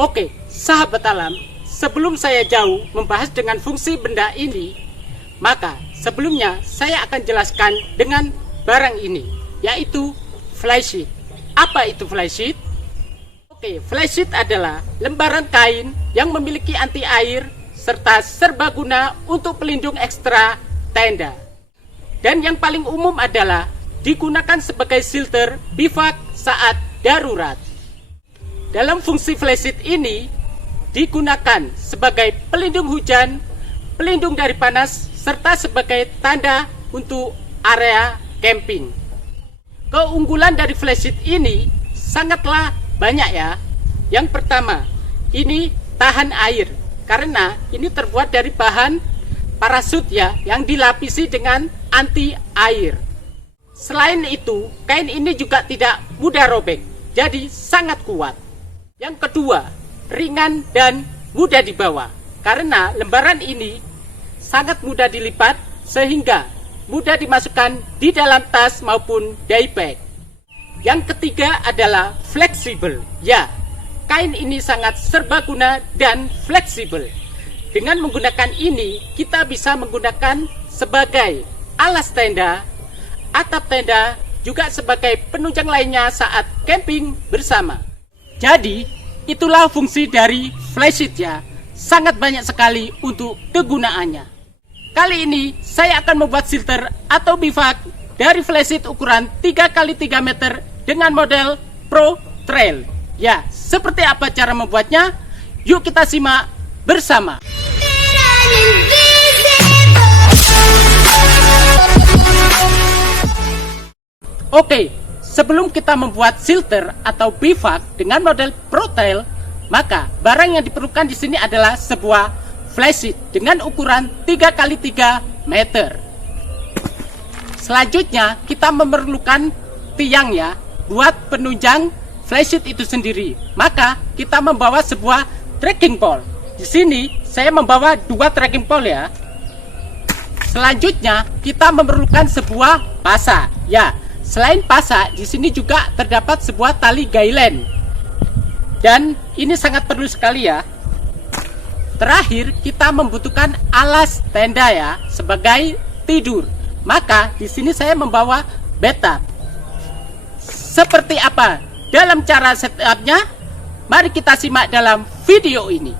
Oke, sahabat alam, sebelum saya jauh membahas dengan fungsi benda ini, maka sebelumnya saya akan jelaskan dengan barang ini, yaitu flysheet. Apa itu flysheet? Oke, flysheet adalah lembaran kain yang memiliki anti air serta serbaguna untuk pelindung ekstra tenda. Dan yang paling umum adalah digunakan sebagai shelter bivak saat darurat. Dalam fungsi flysheet ini digunakan sebagai pelindung hujan, pelindung dari panas, serta sebagai tanda untuk area camping. Keunggulan dari flysheet ini sangatlah banyak ya. Yang pertama, ini tahan air karena ini terbuat dari bahan parasut ya, yang dilapisi dengan anti air. Selain itu, kain ini juga tidak mudah robek, jadi sangat kuat. Yang kedua, ringan dan mudah dibawa karena lembaran ini sangat mudah dilipat sehingga mudah dimasukkan di dalam tas maupun daybag. Yang ketiga adalah fleksibel. Ya, kain ini sangat serbaguna dan fleksibel. Dengan menggunakan ini, kita bisa menggunakan sebagai alas tenda, atap tenda, juga sebagai penunjang lainnya saat camping bersama. Jadi, itulah fungsi dari flysheet ya. Sangat banyak sekali untuk kegunaannya. Kali ini, saya akan membuat shelter atau bivak dari flysheet ukuran 3x3 meter dengan model Pro Trail. Ya, seperti apa cara membuatnya? Yuk kita simak bersama. Oke, sebelum kita membuat shelter atau bivak dengan model Pro Trail, maka barang yang diperlukan di sini adalah sebuah flysheet dengan ukuran 3x3 meter. Selanjutnya, kita memerlukan tiang ya, buat penunjang flysheet itu sendiri. Maka, kita membawa sebuah trekking pole. Di sini, saya membawa 2 trekking pole ya. Selanjutnya, kita memerlukan sebuah pasak. Ya, selain pasak, di sini juga terdapat sebuah tali gailen. Dan ini sangat perlu sekali ya. Terakhir, kita membutuhkan alas tenda ya sebagai tidur. Maka di sini saya membawa bathtub. Seperti apa dalam cara setupnya? Mari kita simak dalam video ini.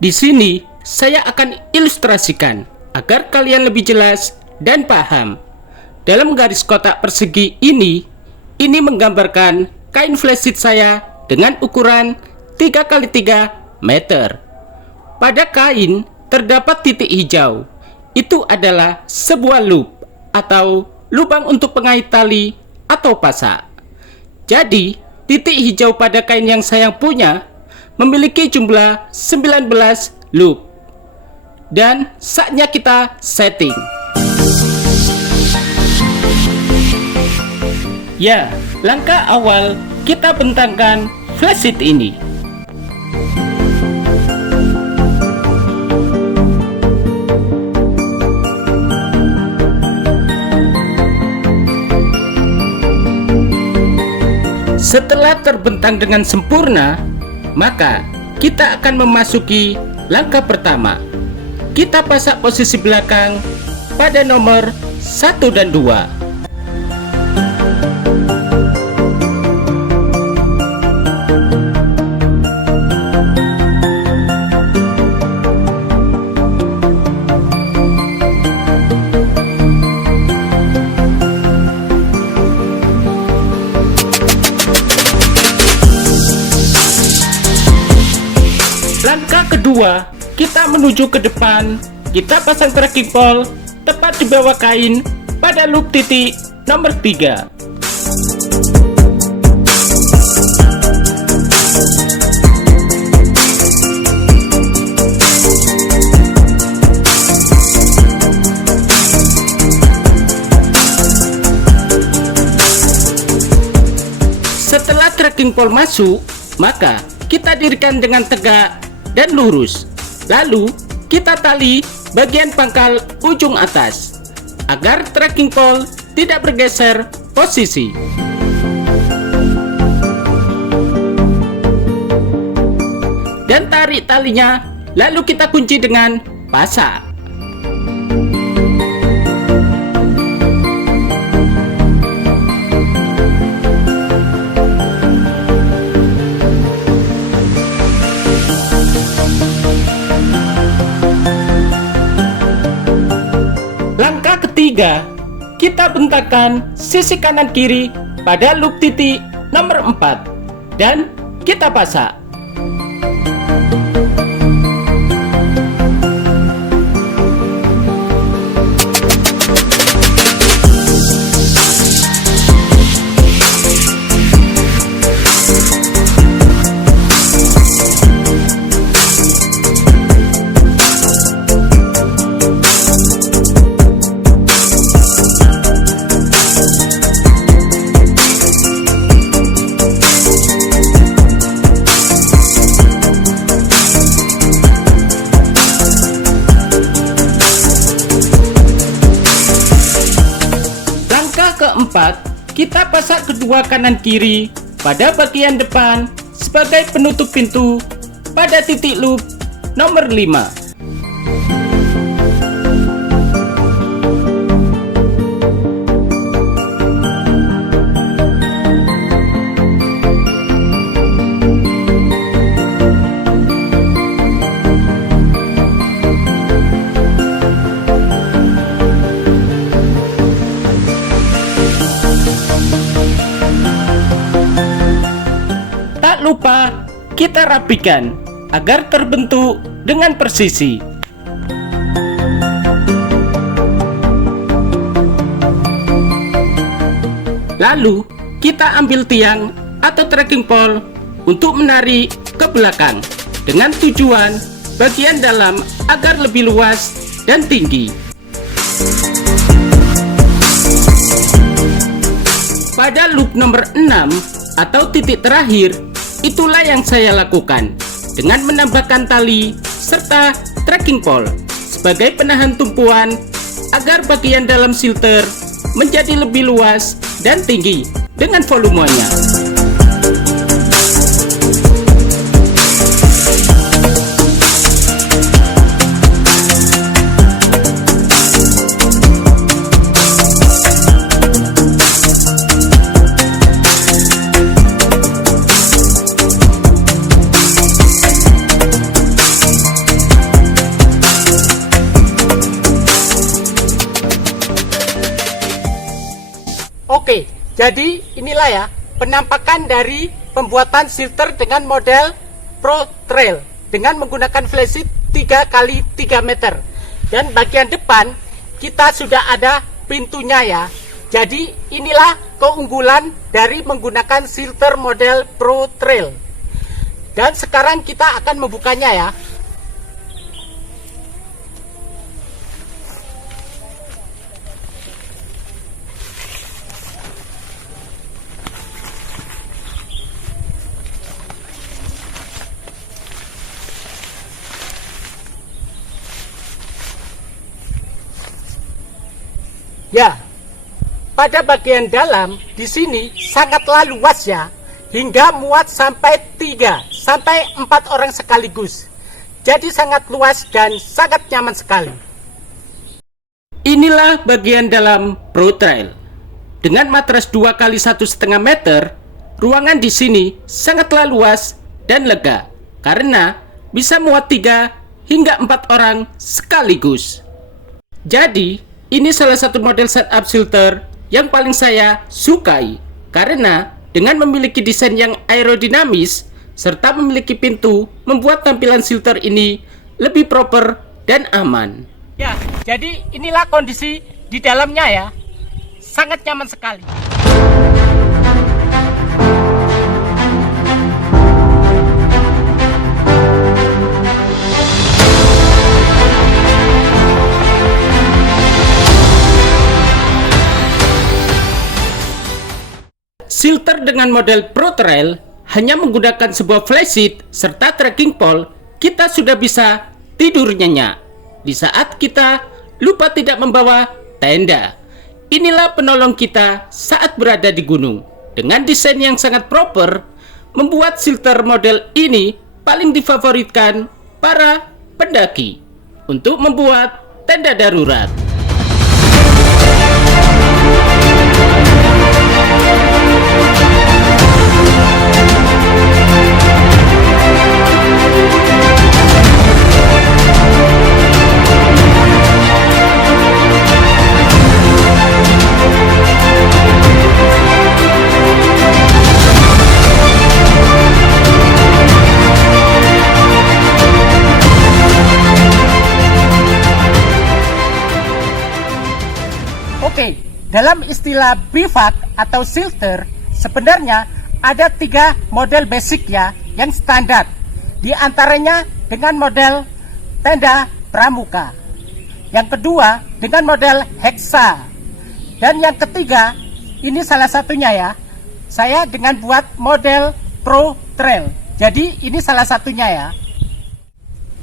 Di sini saya akan ilustrasikan agar kalian lebih jelas dan paham. Dalam garis kotak persegi ini menggambarkan kain flysheet saya dengan ukuran 3x3 meter. Pada kain terdapat titik hijau. Itu adalah sebuah loop atau lubang untuk pengait tali atau pasak. Jadi, titik hijau pada kain yang saya punya memiliki jumlah 19 loop. Dan saatnya kita setting. Ya, langkah awal kita bentangkan flysheet ini. Setelah terbentang dengan sempurna, maka kita akan memasuki langkah pertama. Kita pasang posisi belakang pada nomor 1 dan 2. Langkah kedua, kita menuju ke depan. Kita pasang trekking pole tepat di bawah kain pada loop titik nomor 3. Setelah trekking pole masuk, maka kita dirikan dengan tegak dan lurus. Lalu kita tali bagian pangkal ujung atas agar trekking pole tidak bergeser posisi. dan tarik talinya, lalu kita kunci dengan pasak. Langkah ketiga, kita bentangkan sisi kanan kiri pada loop titik nomor 4 dan kita pasak. Keempat, kita pasak kedua kanan kiri pada bagian depan sebagai penutup pintu pada titik loop nomor 5. Tak lupa kita rapikan agar terbentuk dengan presisi. Lalu kita ambil tiang atau trekking pole untuk menarik ke belakang dengan tujuan bagian dalam agar lebih luas dan tinggi. Pada loop nomor 6 atau titik terakhir, itulah yang saya lakukan dengan menambahkan tali serta trekking pole sebagai penahan tumpuan agar bagian dalam silter menjadi lebih luas dan tinggi dengan volumenya. Oke, jadi inilah ya penampakan dari pembuatan silter dengan model Pro Trail dengan menggunakan flysheet 3x3 meter. Dan bagian depan kita sudah ada pintunya ya. Jadi inilah keunggulan dari menggunakan silter model Pro Trail. Dan sekarang kita akan membukanya ya. Ya, pada bagian dalam di sini sangatlah luas ya, hingga muat sampai 3-4 orang sekaligus. Jadi sangat luas dan sangat nyaman sekali. Inilah bagian dalam Pro Trail. Dengan matras 2x1,5 meter, ruangan di sini sangatlah luas dan lega karena bisa muat 3 hingga 4 orang sekaligus. Jadi ini salah satu model setup silter yang paling saya sukai karena dengan memiliki desain yang aerodinamis serta memiliki pintu membuat tampilan silter ini lebih proper dan aman. Ya, jadi inilah kondisi di dalamnya ya. Sangat nyaman sekali. Silter dengan model Pro Trail hanya menggunakan sebuah flysheet serta trekking pole, kita sudah bisa tidur nyenyak di saat kita lupa tidak membawa tenda. Inilah penolong kita saat berada di gunung. Dengan desain yang sangat proper, membuat silter model ini paling difavoritkan para pendaki untuk membuat tenda darurat. Oke, dalam istilah bivak atau shelter, sebenarnya ada 3 model basic ya, yang standar. Di antaranya dengan model tenda pramuka. Yang kedua dengan model hexa. Dan yang ketiga, ini salah satunya ya, saya dengan buat model Pro Trail. Jadi ini salah satunya ya.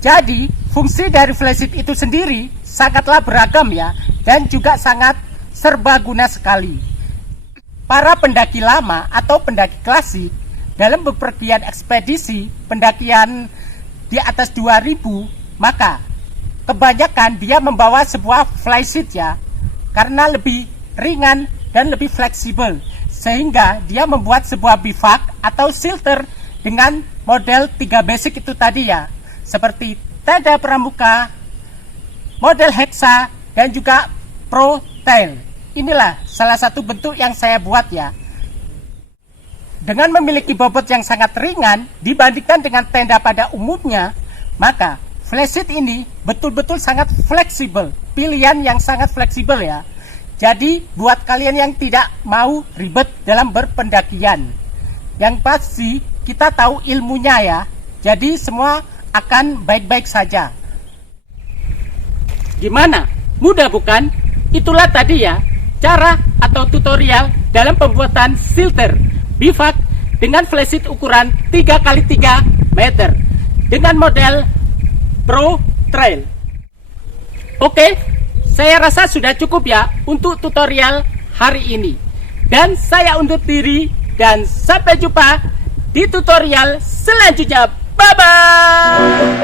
Jadi fungsi dari flysheet itu sendiri sangatlah beragam ya, dan juga sangat serbaguna sekali. Para pendaki lama atau pendaki klasik dalam bepergian ekspedisi pendakian di atas 2000, maka kebanyakan dia membawa sebuah flysheet ya, karena lebih ringan dan lebih fleksibel, sehingga dia membuat sebuah bivak atau shelter dengan model 3 basic itu tadi ya, seperti tenda pramuka, model hexa, dan juga Pro Trail. Inilah salah satu bentuk yang saya buat ya. Dengan memiliki bobot yang sangat ringan dibandingkan dengan tenda pada umumnya, maka flysheet ini betul-betul sangat fleksibel. Pilihan yang sangat fleksibel ya. Jadi buat kalian yang tidak mau ribet dalam berpendakian, yang pasti kita tahu ilmunya ya. Jadi semua akan baik-baik saja. Gimana? Mudah bukan? Itulah tadi ya cara atau tutorial dalam pembuatan shelter bivak dengan flysheet ukuran 3x3 meter dengan model Pro Trail. Oke, saya rasa sudah cukup ya untuk tutorial hari ini. Dan saya undur diri dan sampai jumpa di tutorial selanjutnya. Bye bye.